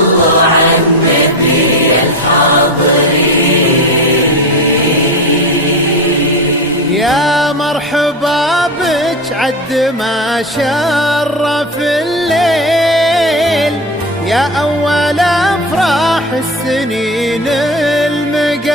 صلوا على النبي الحاضرين. يا مرحبا بك عد ما شرف الليل، يا أول أفراح السنين المقابيل.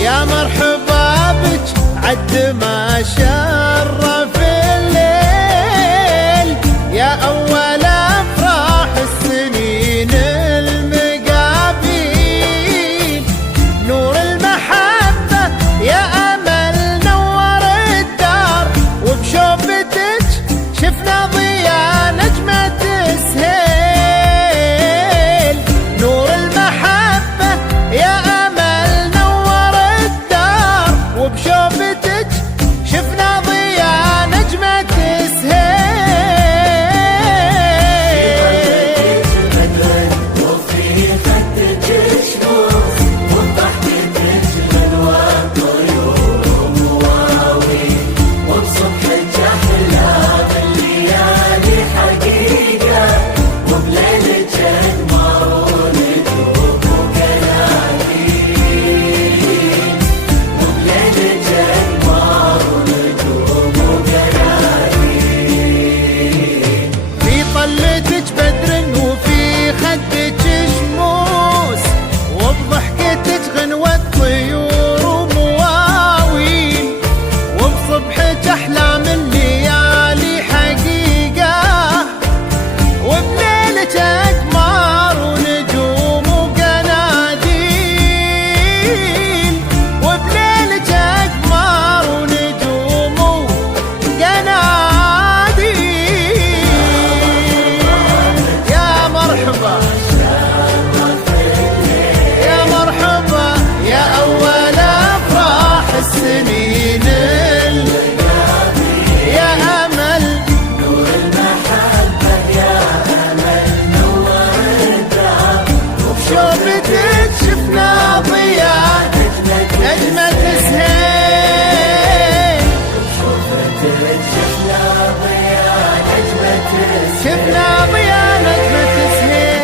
يا مرحبا بك عد ما شرف الليل، يا أول أفراح السنين المقابيل. نور المحبة يا أمل نور الدار، وبشوفتك شفنا ضياء نجمة سهيل. نور المحبة يا أمل نور الدار، وبشوفتك شفنا ضياء نجمة سهيل. وفي خدك شموس، وبضحكتك غنوة طيور ومواويل، وبصبحك أحلام الليالي حقيقة، وبليلك أقمار ونجوم وقناديل، وبليلك أقمار ونجوم وقناديل. في طلتك بدر وفي خدك شموس، وبضحكتك غنوة طيور ومواويل، وبصبحك أحلام الليالي حقيقة، وبليلك أقمار ونجوم وقناديل، وبليلك أقمار ونجوم وقناديل. يا مرحبا يا مرحبا يا أول أفراح السنين يا أمل نور المحبة يا أمل نور الدار، وبشوفتك شفنا ضياء نجمة سهيل. وبشوفتك شفنا ضياء نجمة شفنا ضياء نجمة سهيل.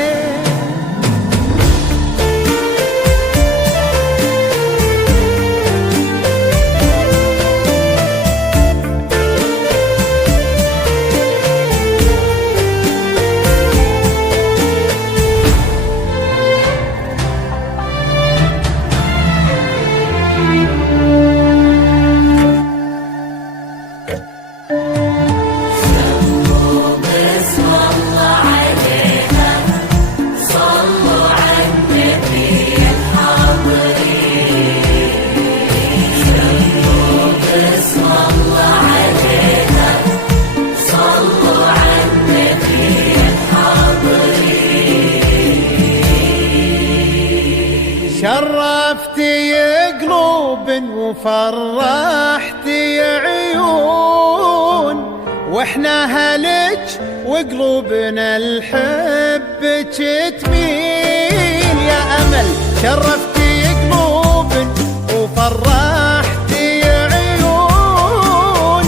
بسم الله عليها، صلوا على النبي الحاضرين. بسم الله عليها، صلوا على النبي الحاضرين. شرفتي قلوب وفرحتي عيون، واحنا هلك وقلوبنا لحبك تميل. يا أمل شرفتي قلوب وفرحتي عيون،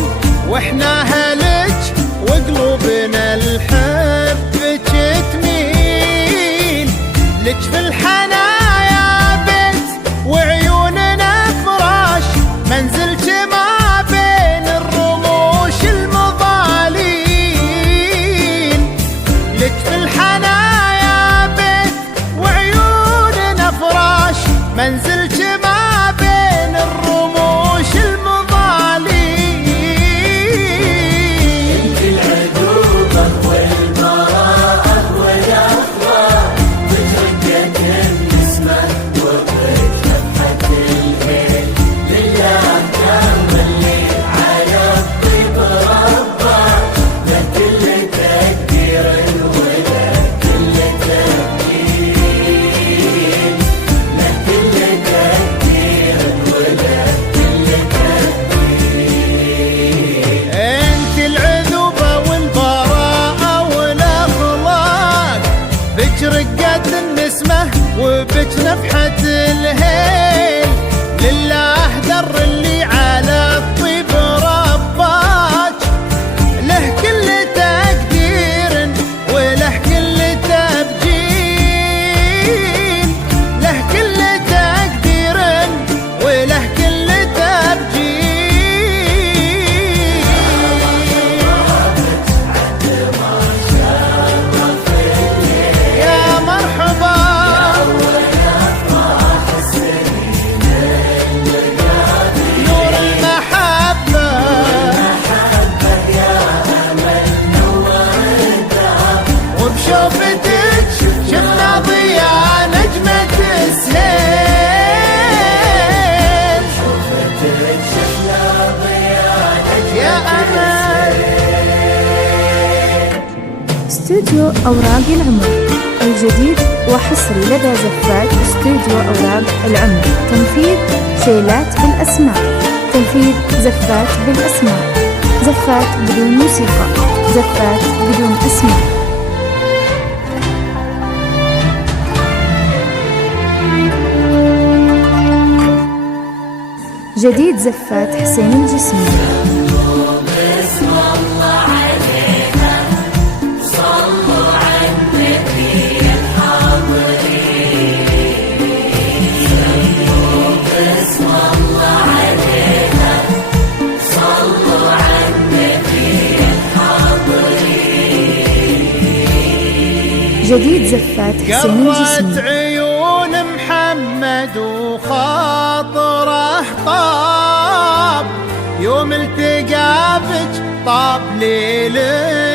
واحنا هلك وقلوبنا لحبك تميل. لك في الحنايا بيت وعيوننا فراش، منزلك ما بين الرموش المضالين. لك في الحنايا بيت وعيوننا فراش، منزلك ما بين الرموش المضالين. انت العذوبة استوديو أوراق العمر الجديد وحصري لدى زفات استوديو أوراق العمر. تنفيذ شيلات بالأسماء، تنفيذ زفات بالأسماء، زفات بدون موسيقى، زفات بدون أسماء. جديد زفات حسين الجسمي. جديد زفات حسين الجسمي. قرت عيون محمد وخاطره طاب، يوم التقى بك طاب ليل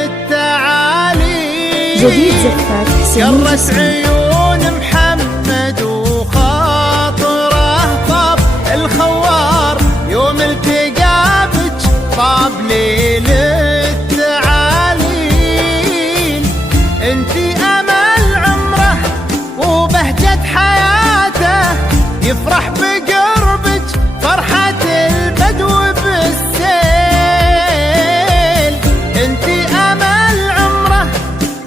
التعالي. جديد زفات حسين الجسمي. قرت عيون محمد وخاطره طاب، الخوار يوم التقى بك طاب ليل التعالي. انتي يفرح بقربك فرحة البدو بالسيل. انتي امل عمره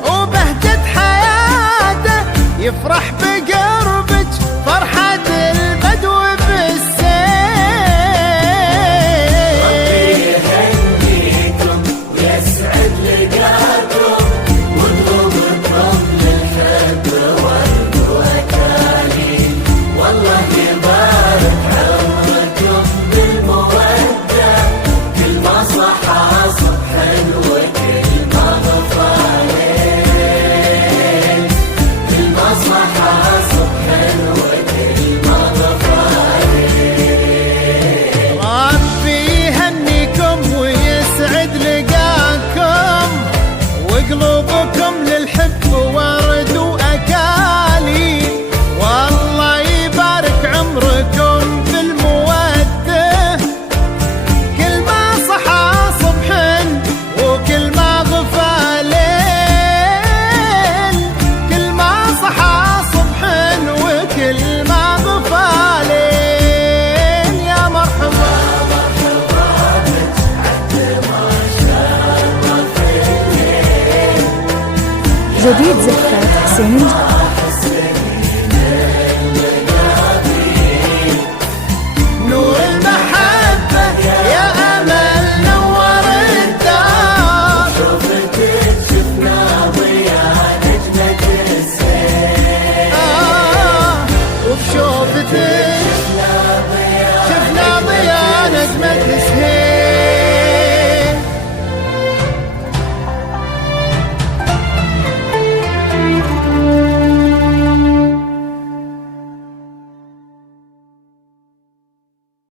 وبهجة حياته، يفرح بقربك فرحة البدو بالسيل. ربي يهنيكم ويسعد لقاكم وقلوبكم للحب ورد وأكالي. والله يبارك عمركم بالمودة، كل ما صحى صبح وكل ما غفى ليل، كل ما صحى صبح وكل ما غفى ليل. ربي يهنيكم ويسعد لقاكم وقلوبكم للحب ورد وأكالي. والله يبارك عمركم بالمودة، كل ما صحى صبح وكل ما غفى ليل، كل ما صحى صبح وكل ما غفى ليل. يا مرحبا بك عد ما شرف الليل. جديد زفات حسين الجسمي.